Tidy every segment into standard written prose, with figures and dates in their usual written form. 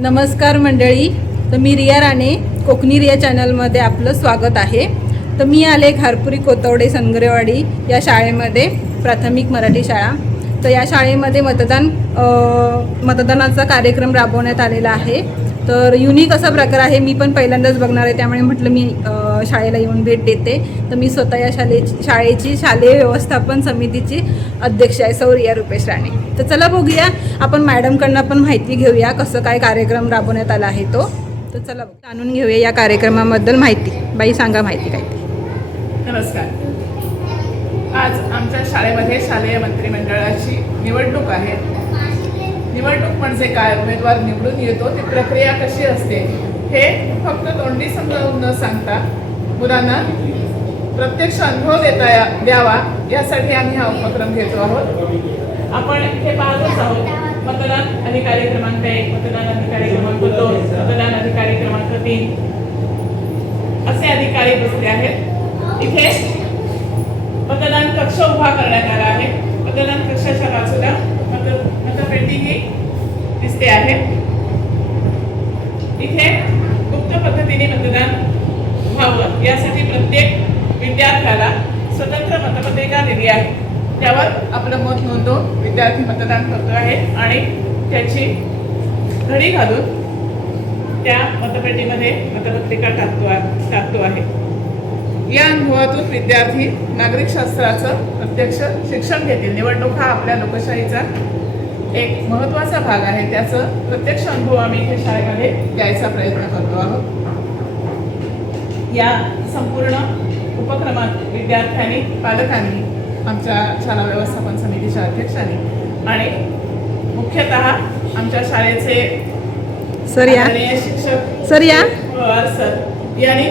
नमस्कार मंडळी. तर मी रिया राणे, कोकणी रिया चॅनलमध्ये आपलं स्वागत आहे. तर मी आले घारपुरी कोतवडे सनगरेवाडी या शाळेमध्ये, प्राथमिक मराठी शाळा. तर या शाळेमध्ये मतदानाचा कार्यक्रम राबवण्यात आलेला आहे. तर युनिक असा प्रकार आहे. मी पण पहिल्यांदाच बघणार आहे, त्यामुळे म्हटलं मी शाळेला येऊन भेट देते. तर मी स्वतः या शाळेची शालेय व्यवस्थापन समितीची अध्यक्ष आहे, सौ रिया रुपेश राणे. तर चला बघूया, आपण मॅडमकडनं पण माहिती घेऊया कसं काय कार्यक्रम राबवण्यात आला आहे तो. तर चला जाणून घेऊया या कार्यक्रमाबद्दल माहिती. बाई सांगा माहिती काय ते. नमस्कार. आज आमच्या शाळेमध्ये शालेय मंत्रिमंडळाची निवडणूक आहे. निवडणूक म्हणजे काय, उमेदवार निवडून येतो, ती प्रक्रिया कशी असते हे फक्त तोंडी समजावून न सांगता मुलांना प्रत्यक्ष अनुभव द्यावा यासाठी आम्ही हा उपक्रम घेतो आहोत. आपण हे पाहतच आहोत. मतदान अधिकारी क्रमांक 1, मतदान अधिकारी क्रमांक 2, मतदान अधिकारी क्रमांक 3 असे अधिकारी बसले आहेत. इथे मतदान कक्ष उभा करण्यात आला आहे. मतदान कक्षाच्या बाजूला मतपेटी ही दिसते आहे. इथे गुप्त पद्धतीने मतदान व्हावं यासाठी प्रत्येक विद्यार्थ्याला स्वतंत्र मतपत्रिका दिली आहे. त्यावर आपलं मत नोंदवून विद्यार्थी मतदान करतो आहे आणि त्याची घडी घालून त्या मतपेटीमध्ये मतपत्रिका टाकतो आहे. या अनुभवातून विद्यार्थी नागरिक शास्त्राचं प्रत्यक्ष शिक्षण घेतील. निवडणूक हा आपल्या लोकशाहीचा एक महत्त्वाचा भाग आहे. त्याचं प्रत्यक्ष अनुभव आम्ही इथे शाळेमध्ये द्यायचा प्रयत्न करतो आहोत. या संपूर्ण उपक्रमात विद्यार्थ्यांनी, पालकांनी, आमच्या शाळा व्यवस्थापन समितीच्या अध्यक्षांनी आणि मुख्यतः आमच्या शाळेचे शिक्षक सर यांनी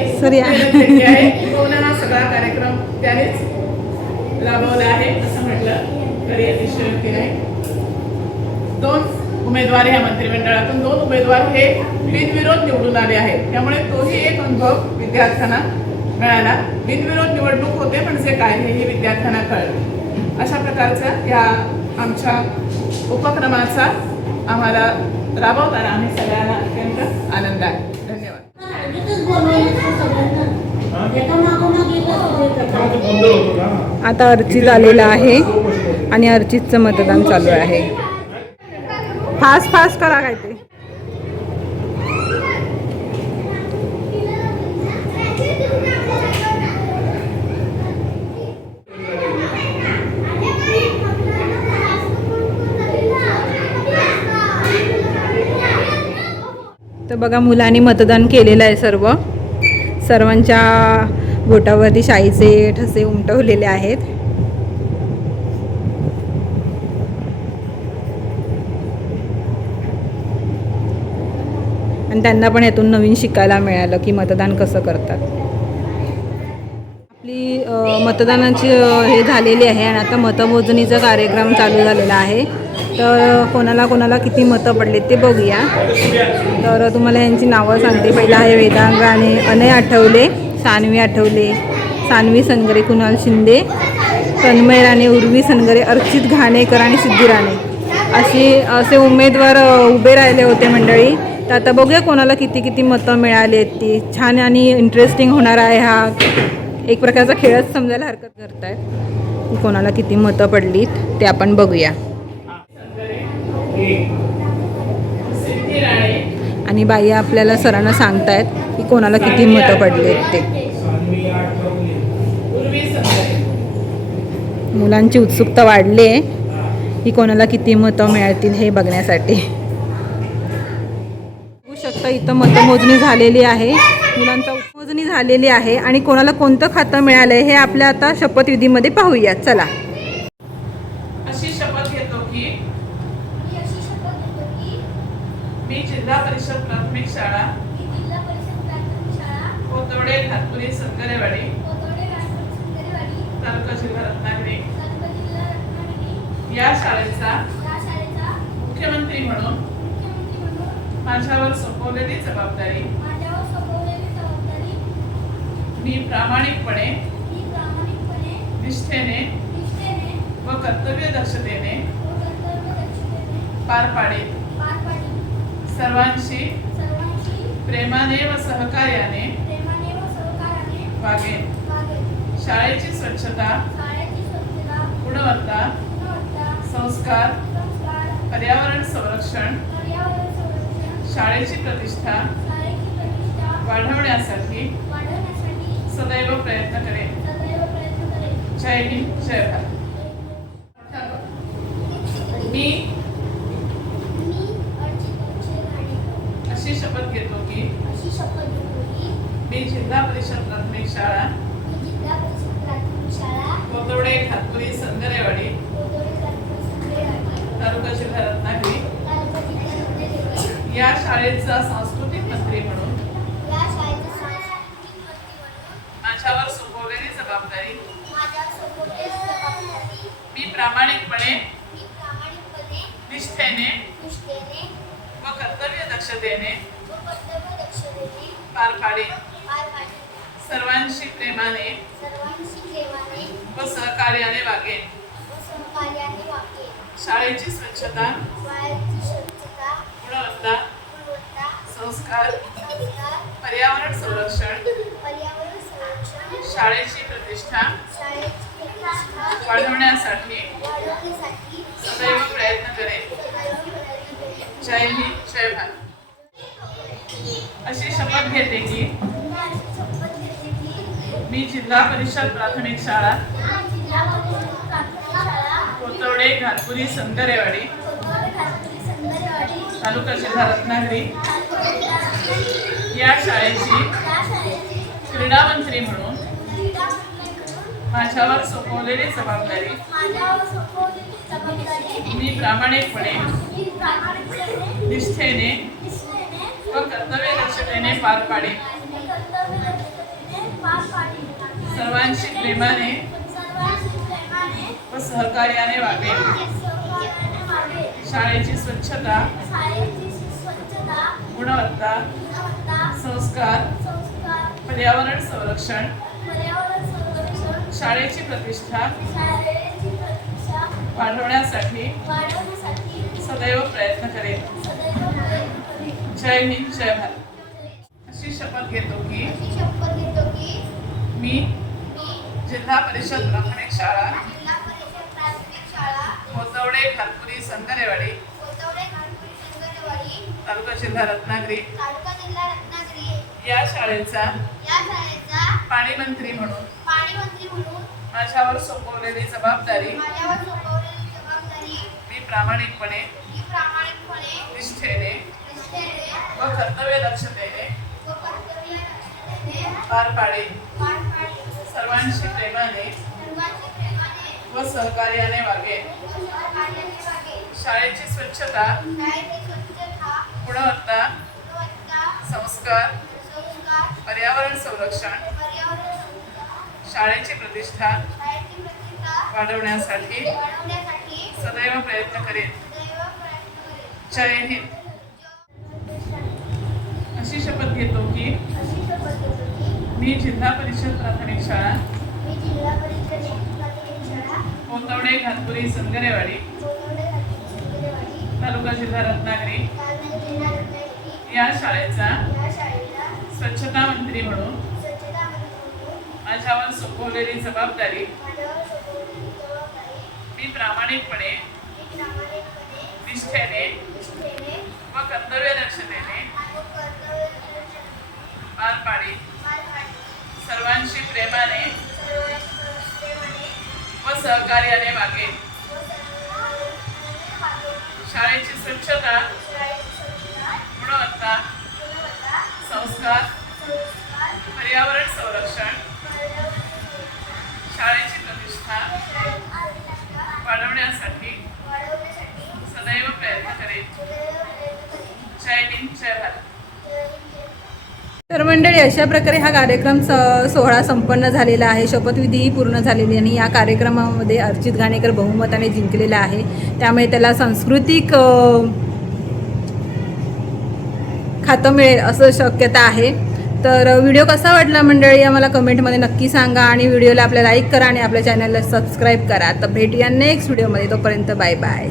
केली आहे. पूर्ण हा सगळा कार्यक्रम त्यानेच राबवला आहे असं म्हटलं तरी अतिशयोक्ती नाही. 2 उमेदवार ह्या मंत्रिमंडळातून 2 उमेदवार हे बिनविरोध निवडून आले आहेत. त्यामुळे तोही एक अनुभव विद्यार्थ्यांना मिळाला. बिनविरोध निवडणूक होते म्हणजे काय हेही विद्यार्थ्यांना कळलं. अशा प्रकारचा या आमच्या उपक्रमाचा आम्हाला राबवताना आम्ही सगळ्यांना अत्यंत आनंद आहे. धन्यवाद. आता अर्चित आलेला आहे आणि अर्चितचं मतदान चालू आहे. फास्ट करा काय ते. तर बघा, मुलांनी मतदान केलेलं आहे. सर्वांच्या बोटावरती शाईचे ठसे उमटवलेले आहेत. आणि त्यांना पण यातून नवीन शिकायला मिळालं की मतदान कसं करतात. आपली मतदानाची हे झालेली आहे आणि आता मतमोजणीचा कार्यक्रम चालू झालेला आहे. तर कोणाला किती मतं पडले ते बघूया. तर तुम्हाला यांची नावं सांगते. पहिला आहे वेदांग राणे, अनय आठवले, सान्वी आठवले, सान्वी सनगरे, कुणाल शिंदे, तन्मय राणे, उर्वी सनगरे, अर्चित घाणेकर आणि सिद्धी राणे असे उमेदवार उभे राहिले होते मंडळी. तर आता बघूया कोणाला किती मतं मिळाली आहेत. ती छान आणि इंटरेस्टिंग होणार आहे. हा एक प्रकारचा खेळच समजायला हरकत करतायत. कोणाला किती मतं पडलीत ते आपण बघूया. आणि बाई आपल्याला सरांना सांगतायत की कोणाला किती मतं पडलेत ते. मुलांची उत्सुकता वाढली आहे की कोणाला किती मतं मिळतील हे बघण्यासाठी. बघू शकता इथं मतमोजणी झालेली आहे. मुलांचा मोजणी झालेली आहे आणि कोणाला कोणतं खातं मिळालं आहे हे आपल्या आता शपथविधीमध्ये पाहूया. चला. अशी शपथ घेतो की मी जिल्हा परिषद प्राथमिक शाळा कोतवडे घारपुरी सनगरेवाडी तालुका जिल्हा रत्नागिरी या शाळेचा मुख्यमंत्री म्हणून माझ्यावर सोपवलेली जबाबदारी मी प्रामाणिकपणे, निष्ठेने व कर्तव्य दक्षतेने पार पाडेल. सर्वांशी प्रेमाने व सहकार्याने वागेन. शाळेची स्वच्छता, गुणवत्ता, संस्कार, पर्यावरण संरक्षण, शाळेची प्रतिष्ठा वाढवण्यासाठी सदैव प्रयत्न करेन. जय हिंद, जय भारत. मी अशी शपथ घेतो की मी जिल्हा परिषद प्राथमिक शाळा कोथवडे घाटपुरी संगरेवाडी तालुका जिल्हा रत्नागिरी या शाळेचा सांस्कृतिक मंत्री म्हणून माझ्यावर सोपवलेली जबाबदारी मी प्रामाणिकपणे, निष्ठेने व कर्तव्य दक्षतेने पार पाडेन. सर्वांशी प्रेमाने व सहकार्याने वागेन. शाळेची स्वच्छता, गुणवत्ता, संस्कार, पर्यावरण संरक्षण, शाळेची प्रतिष्ठा वाढवण्यासाठी सदैव प्रयत्न करेन. जय हिंद, जय भारत. अशी शपथ घेते की मी जिल्हा परिषद प्राथमिक शाळा कोथवडे घाटपुरी संगरेवाडी तालुका जिल्हा रत्नागिरी या शाळेची क्रीडा मंत्री म्हणून माझ्यावर सोपवलेली जबाबदारी मी प्रामाणिकपणे, निष्ठेने व कर्तव्य दक्षतेने पार पाडेन. सर्वांशी प्रेमाने व सहकार्याने वागेन. शाळेची स्वच्छता, गुणवत्ता, संस्कार, पर्यावरण संरक्षण, शाळेची प्रतिष्ठा वाढवण्यासाठी सदैव प्रयत्न करेन. जय हिंद, जय भारत. अशी शपथ घेतो की मी जिल्हा परिषद प्राथमिक शाळा कोथवडे घाटपुरी संगरेवाडी तालुका जिल्हा रत्नागिरी या शाळेचा पाणी मंत्री म्हणून माझ्यावर सोपवलेली जबाबदारी मी प्रामाणिकपणे, निष्ठेने व कर्तव्य दक्षतेने पार पाडेन. सर्वांशी प्रेमाने व सहकार्याने वागेन. शाळेची स्वच्छता, गुणवत्ता, संस्कार, पर्यावरण संरक्षण, शाळेची प्रतिष्ठा वाढवण्यासाठी सदैव प्रयत्न करेन. जय हिंद. अशी शपथ घेतो की मी जिल्हा परिषद प्राथमिक शाळा कोथवडे घाटपुरी संगरेवाडी तालुका जिल्हा रत्नागिरी या शाळेचा स्वच्छता मंत्री म्हणून माझ्यावर सोपवलेली जबाबदारी मी प्रामाणिकपणे, निष्ठेने व कर्तव्य दक्षतेने पार पाडेन. सर्वांशी प्रेमाने व सहकार्याने वागेन. शाळेची स्वच्छता, गुणवत्ता, संस्कार, पर्यावरण संरक्षण, शाळेची प्रतिष्ठा वाढवण्यासाठी सदैव प्रयत्न करेन. जय हिंद, जय भारत. तर मंडळी, अशा प्रकारे हा कार्यक्रम सोहळा संपन्न झालेला आहे. शपथविधीही पूर्ण झालेली आणि या कार्यक्रमामध्ये अर्चित घाणेकर बहुमताने जिंकलेला आहे. त्यामुळे त्याला सांस्कृतिक खातं मिळेल असं शक्यता आहे. तर व्हिडिओ कसा वाटला मंडळी आम्हाला कमेंटमध्ये नक्की सांगा आणि व्हिडिओला आपल्या लाईक करा आणि आपल्या चॅनलला सबस्क्राईब करा. तर भेटूया नेक्स्ट व्हिडिओमध्ये. तोपर्यंत बाय बाय.